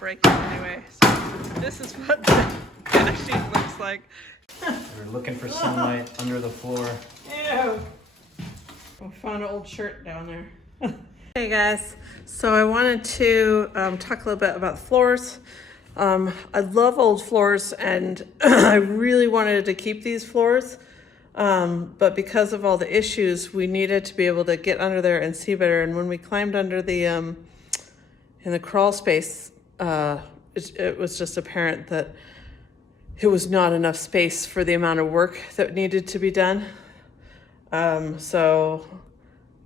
breaking anyway. So this is what the finishing looks like. We're looking for sunlight under the floor. Ew. I found an old shirt down there. Hey guys, so I wanted to talk a little bit about floors. I love old floors and I really wanted to keep these floors. But because of all the issues, we needed to be able to get under there and see better. And when we climbed under the, in the crawl space, it was just apparent that it was not enough space for the amount of work that needed to be done. So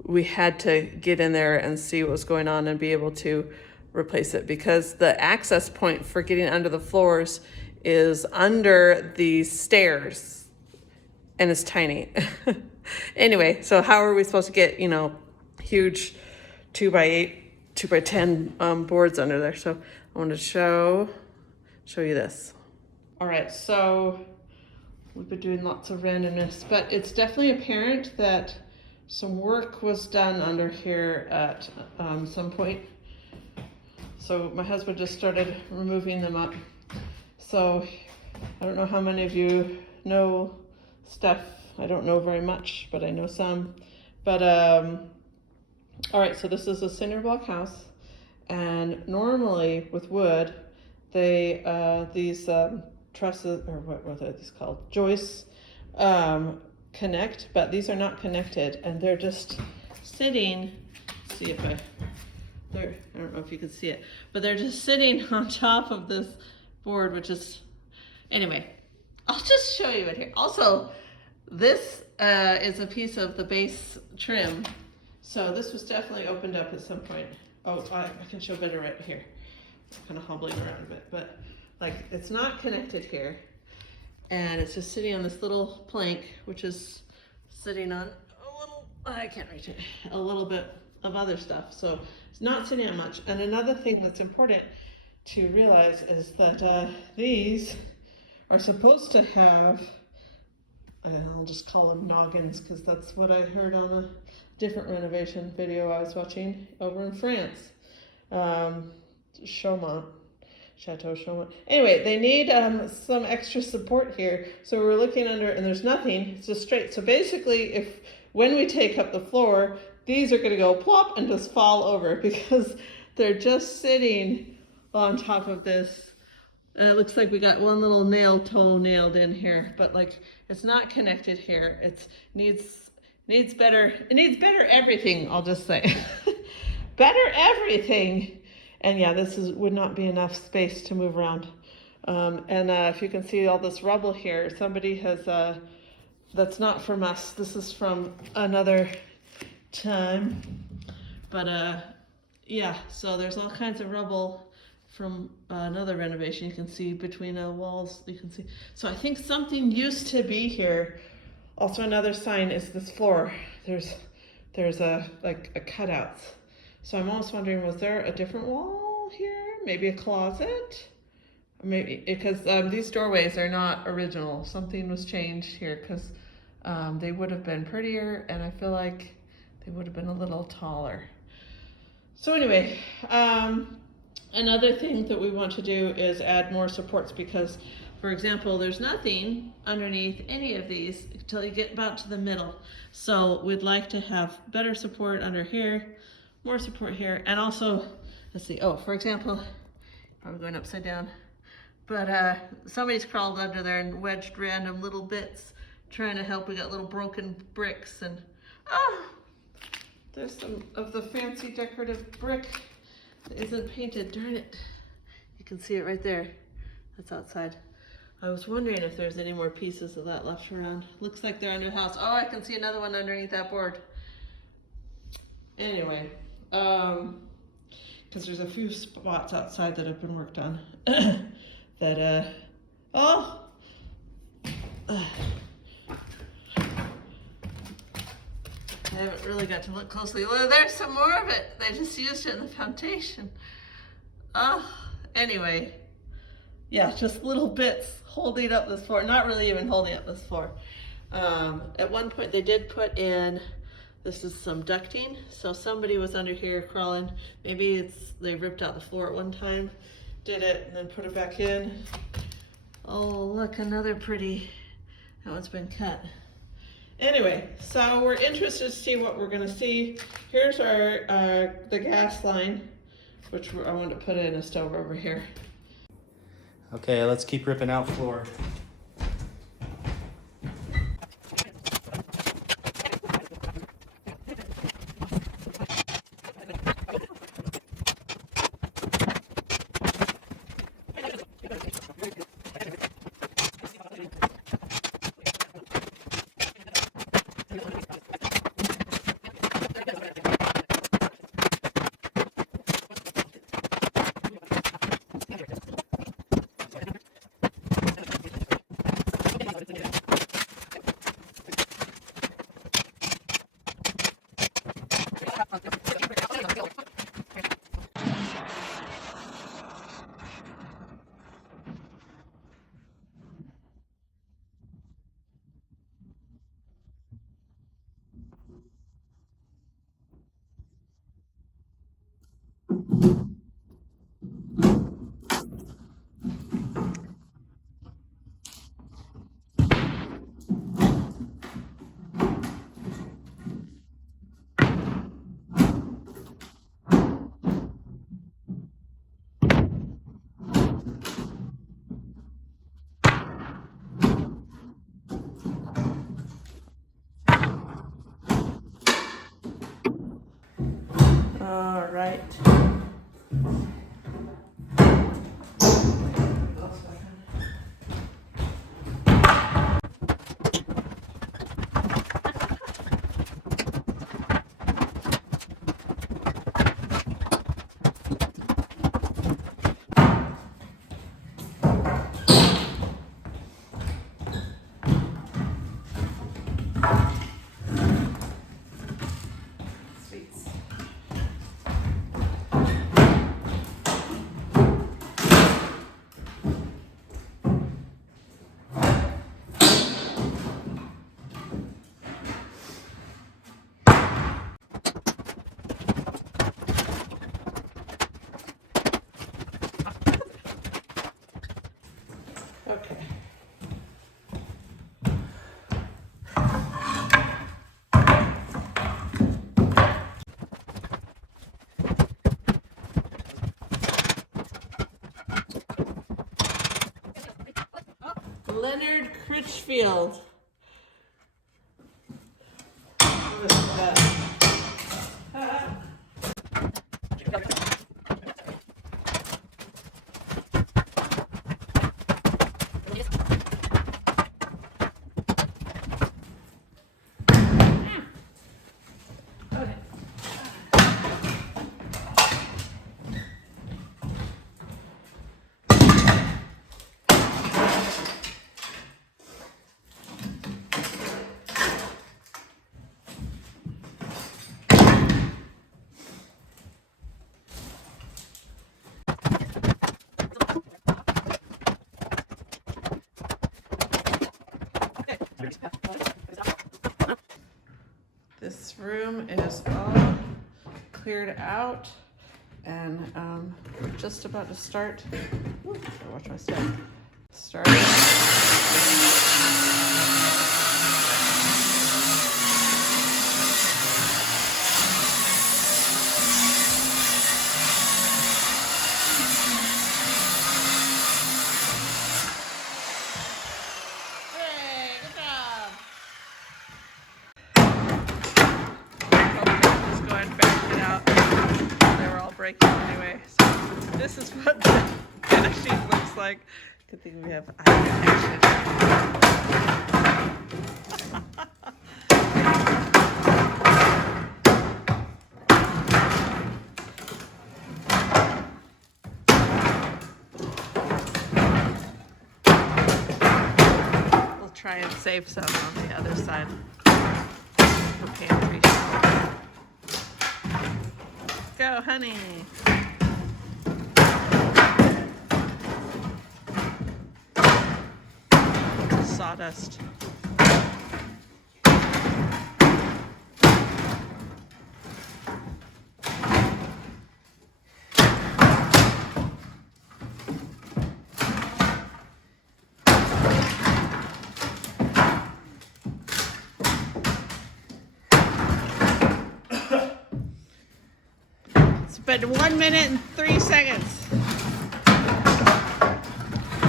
we had to get in there and see what was going on and be able to replace it, because the access point for getting under the floors is under the stairs and it's tiny. Anyway, so how are we supposed to get, huge 2x8, 2x10 boards under there? So I want to show you this. All right, so we've been doing lots of randomness, but it's definitely apparent that some work was done under here at some point. So my husband just started removing them up. So I don't know how many of you know stuff. I don't know very much, but I know some. But all right, so this is a cinder block house, and normally with wood, they these trusses, or what are these called? Joists connect, but these are not connected, and they're just sitting. See if I don't know if you can see it, but they're just sitting on top of this board, which is, anyway, I'll just show you it here. Also, this is a piece of the base trim, so this was definitely opened up at some point. Oh, I can show better right here. I'm kind of hobbling around a bit, but like it's not connected here, and it's just sitting on this little plank, which is sitting on a little, I can't reach it, a little bit of other stuff. So it's not sitting on much. And another thing that's important to realize is that these are supposed to have, I'll just call them noggins, because that's what I heard on a different renovation video I was watching over in France. Chateau Chaumont. Anyway, they need some extra support here. So we're looking under, and there's nothing, it's just straight. So basically, when we take up the floor, these are gonna go plop and just fall over because they're just sitting on top of this. It looks like we got one little toe nailed in here, but like it's not connected here. It needs better everything, I'll just say. Better everything. And yeah, this would not be enough space to move around. And if you can see all this rubble here, somebody has, that's not from us. This is from another time. But yeah, so there's all kinds of rubble from another renovation. You can see between the walls, you can see. So I think something used to be here. Also another sign is this floor. There's a cutouts. So I'm almost wondering, was there a different wall here? Maybe a closet? Maybe, because these doorways are not original. Something was changed here, because they would have been prettier, and I feel like they would have been a little taller. So anyway, another thing that we want to do is add more supports, because, for example, there's nothing underneath any of these until you get about to the middle. So we'd like to have better support under here, more support here, and also, let's see, for example, probably going upside down, but somebody's crawled under there and wedged random little bits trying to help. We got little broken bricks, and there's some of the fancy decorative brick that isn't painted. Darn it. You can see it right there. That's outside. I was wondering if there's any more pieces of that left around. Looks like they're under the house. Oh, I can see another one underneath that board. Anyway, because there's a few spots outside that have been worked on that, I haven't really got to look closely. Well, there's some more of it. They just used it in the foundation. Anyway, yeah, just little bits holding up this floor. Not really even holding up this floor. At one point they did put in, this is some ducting. So somebody was under here crawling. Maybe they ripped out the floor at one time did it and then put it back in. Oh, look, another pretty, that one's been cut. Anyway, so we're interested to see what we're gonna see. Here's our the gas line, which I want to put in a stove over here. Okay, let's keep ripping out floor. All right. Okay. Leonard Critchfield. What is that? Okay. This room is all cleared out, and we're just about to start. Ooh, gotta watch my step. Starting. Breaking anyway. So this is what the finishing looks like. Good thing we have eye protection. We'll try and save some on the other side for pantry. Go, honey. Sawdust. been 1 minute and 3 seconds.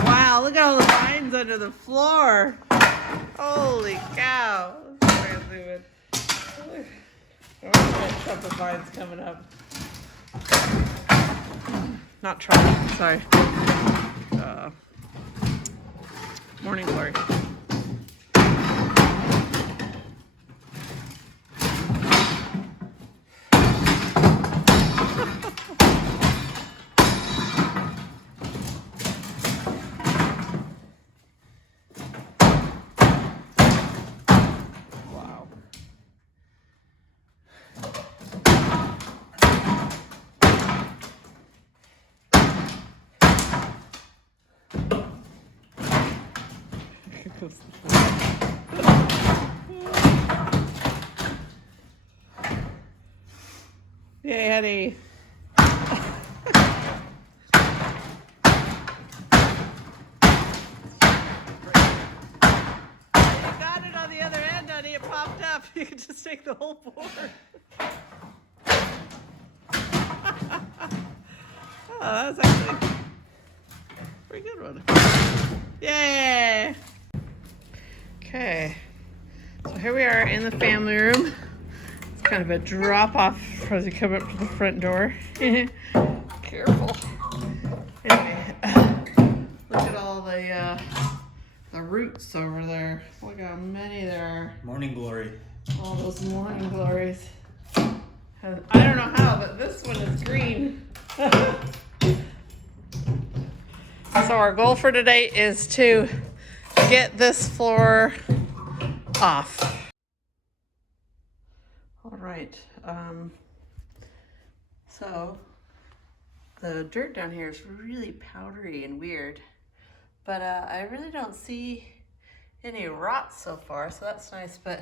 Wow, look at all the vines under the floor. Holy cow. Let's try to do it. Oh, a couple vines coming up. Not trouble, sorry. Morning glory. Wow. Yay, Eddie. Got it on the other end, honey. It popped up. You can just take the whole board. Oh, that was actually a pretty good one. Yay! Okay, so here we are in the family room. It's kind of a drop off as you come up to the front door. Careful. Anyway, look at all the roots over there. Look how many there are. Morning glory. All those morning glories. I don't know how, but this one is green. So our goal for today is to get this floor off. All right. So the dirt down here is really powdery and weird, but I really don't see any rot so far, so that's nice. But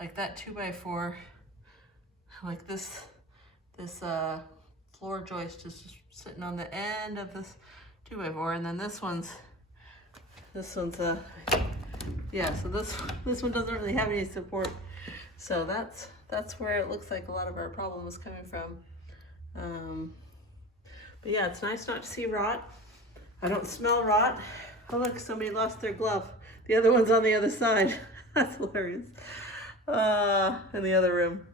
like that 2x4, like this floor joist is just sitting on the end of this 2x4, and then this one's yeah, so this one doesn't really have any support, so that's where it looks like a lot of our problem is coming from. But yeah, it's nice not to see rot. I don't smell rot. Oh look, somebody lost their glove. The other one's on the other side. That's hilarious. In the other room.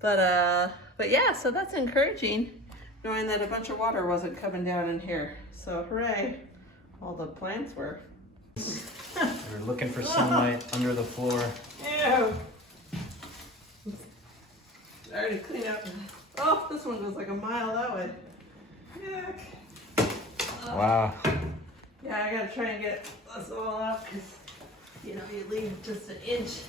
But yeah, so that's encouraging, knowing that a bunch of water wasn't coming down in here. So hooray, all the plants were. We're looking for sunlight under the floor. Ew. I already cleaned up. Oh, this one goes like a mile that way. Yuck. Wow. Yeah, I gotta try and get this all out because, you know, you leave just an inch.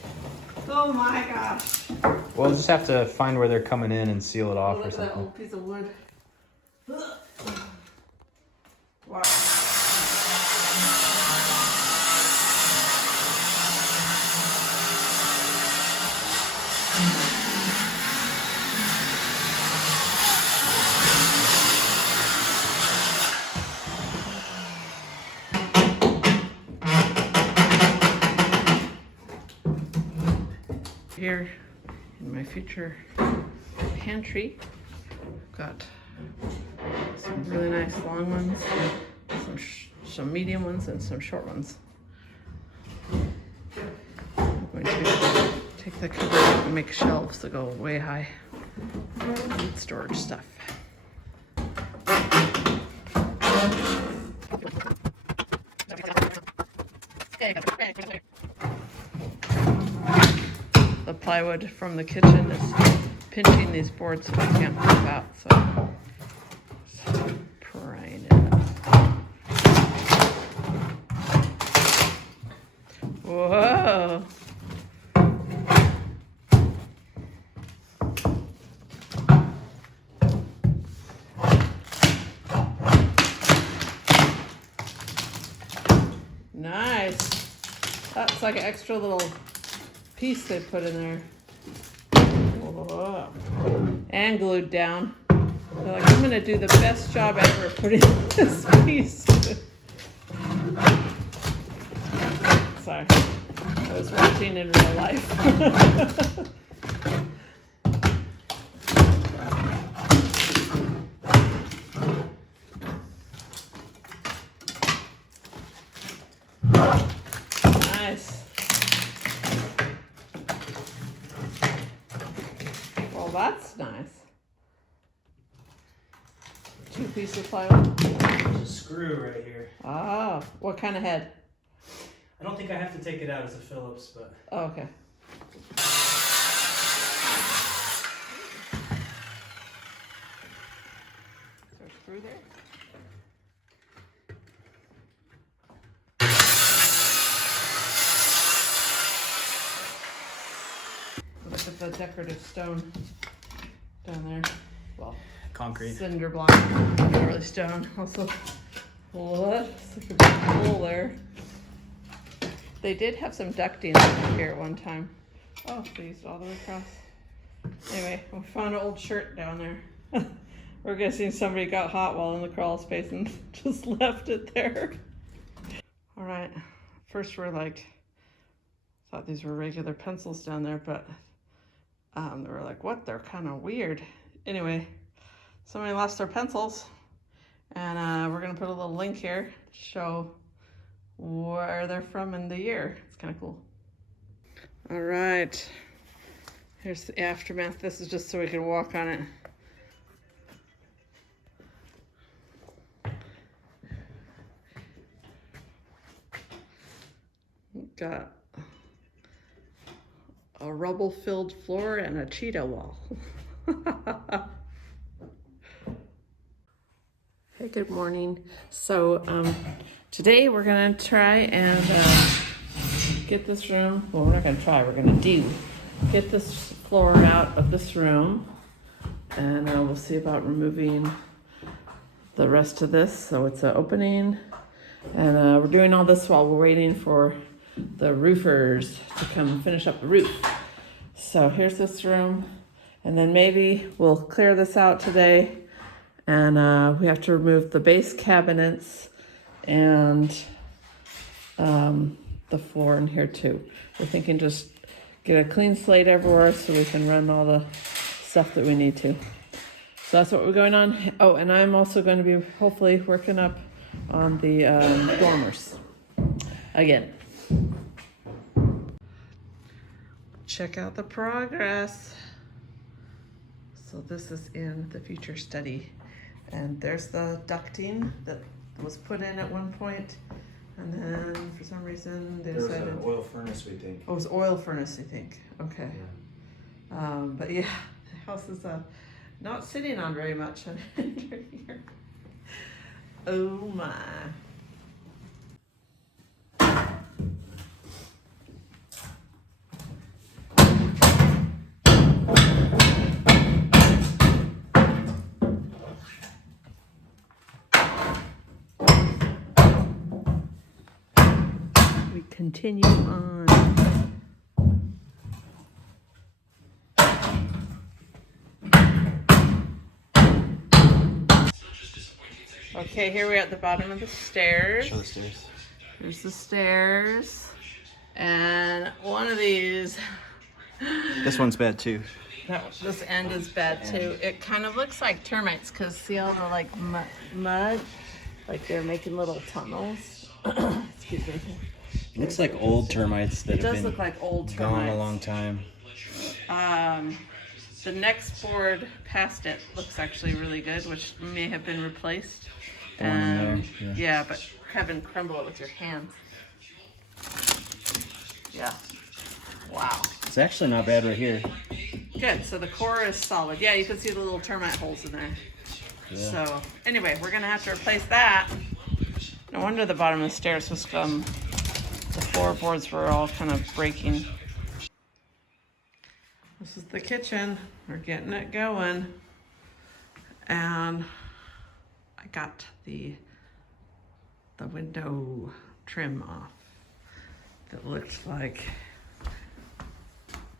Oh my gosh. We'll just have to find where they're coming in and seal it off Look or at that something. old piece of wood. Wow. Here in my future pantry, I've got some really nice long ones, some medium ones, and some short ones. I'm going to take the cupboard out and make shelves that go way high. Need storage stuff. The plywood from the kitchen is pinching these boards so they can't pop out, so just prying it up. Whoa! Nice. That's like an extra little piece they put in there. Whoa. And glued down. They're like, I'm gonna do the best job ever putting this piece. Sorry. I was watching in real life. 2 pieces of plywood? There's a screw right here. Ah, what kind of head? I don't think I have to take it out as a Phillips, but. Oh, okay. Is there a screw there? Look at the decorative stone down there. Well, Concrete. cinder block, not really stone. Also, what? It's like a big hole there. They did have some ducting here at one time. Oh, they used it all the way across. Anyway, we found an old shirt down there. We're guessing somebody got hot while in the crawl space and just left it there. All right, first we're like, thought these were regular pencils down there, but they were like, what? They're kind of weird. Anyway, somebody lost their pencils, and we're gonna put a little link here to show where they're from in the year. It's kind of cool. All right, here's the aftermath. This is just so we can walk on it. Got a rubble-filled floor and a cheetah wall. Hey, good morning. So today we're gonna try and get this room, well, we're not gonna try, we're gonna get this floor out of this room, and we'll see about removing the rest of this. So it's an opening, and we're doing all this while we're waiting for the roofers to come finish up the roof. So here's this room, and then maybe we'll clear this out today, and we have to remove the base cabinets and the floor in here too. We're thinking just get a clean slate everywhere so we can run all the stuff that we need to. So that's what we're going on. Oh, and I'm also going to be hopefully working up on the dormers again. Check out the progress. So this is in the future study, and there's the ducting that was put in at one point, and then for some reason they decided There was an oil furnace, we think. Oh, it was oil furnace, I think. Okay. Yeah. But yeah, the house is not sitting on very much under here. Oh my. We continue on. Okay, here we're at the bottom of the stairs. Show the stairs. There's the stairs. And one of these, This one's bad too. this end is bad too. It kind of looks like termites because see all the like mud? Like they're making little tunnels. Excuse me. Looks like old termites that It have does been look like old termites. gone a long time. The next board past it looks actually really good, which may have been replaced. The one in there, Yeah, but Kevin, crumble it with your hands. Yeah. Wow. It's actually not bad right here. Good. So the core is solid. Yeah, you can see the little termite holes in there. Yeah. So anyway, we're gonna have to replace that. No wonder the bottom of the stairs was the floorboards were all kind of breaking. This is the kitchen. We're getting it going. And I got the window trim off. That looks like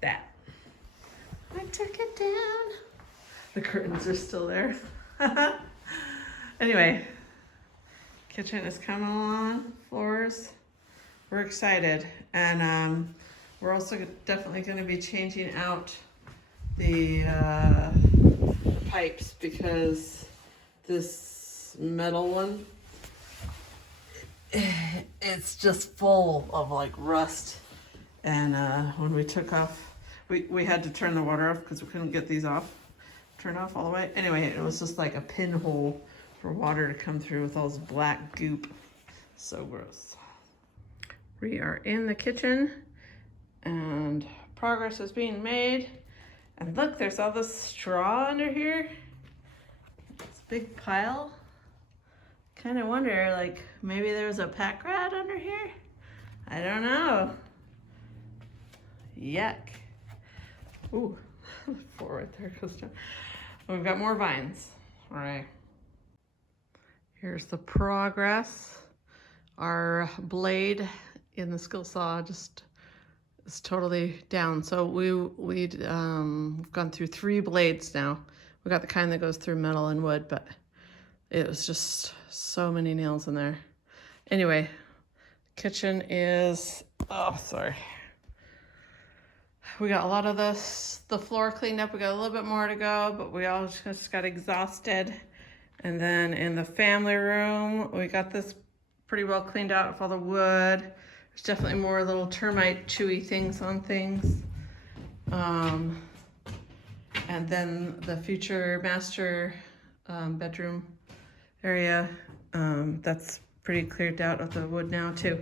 that. I took it down. The curtains are still there. Anyway, kitchen is coming along, floors. We're excited. And we're also definitely going to be changing out the pipes because this metal one, it's just full of like rust. And when we took off, we had to turn the water off because we couldn't get these off, turn off all the way. Anyway, it was just like a pinhole for water to come through with all this black goop. So gross. We are in the kitchen and progress is being made. And look, there's all this straw under here. This big pile. Kind of wonder, like, maybe there's a pack rat under here? I don't know. Yuck. Ooh, four right there goes down. We've got more vines. All right. Here's the progress. Our blade in the skill saw just is totally down. So we've gone through 3 blades now. We got the kind that goes through metal and wood, but it was just so many nails in there. Anyway, kitchen is, oh, sorry. We got a lot of the floor cleaned up. We got a little bit more to go, but we all just got exhausted. And then in the family room, we got this pretty well cleaned out with all the wood. There's definitely more little termite chewy things on things. And then the future master bedroom area, that's pretty cleared out of the wood now too.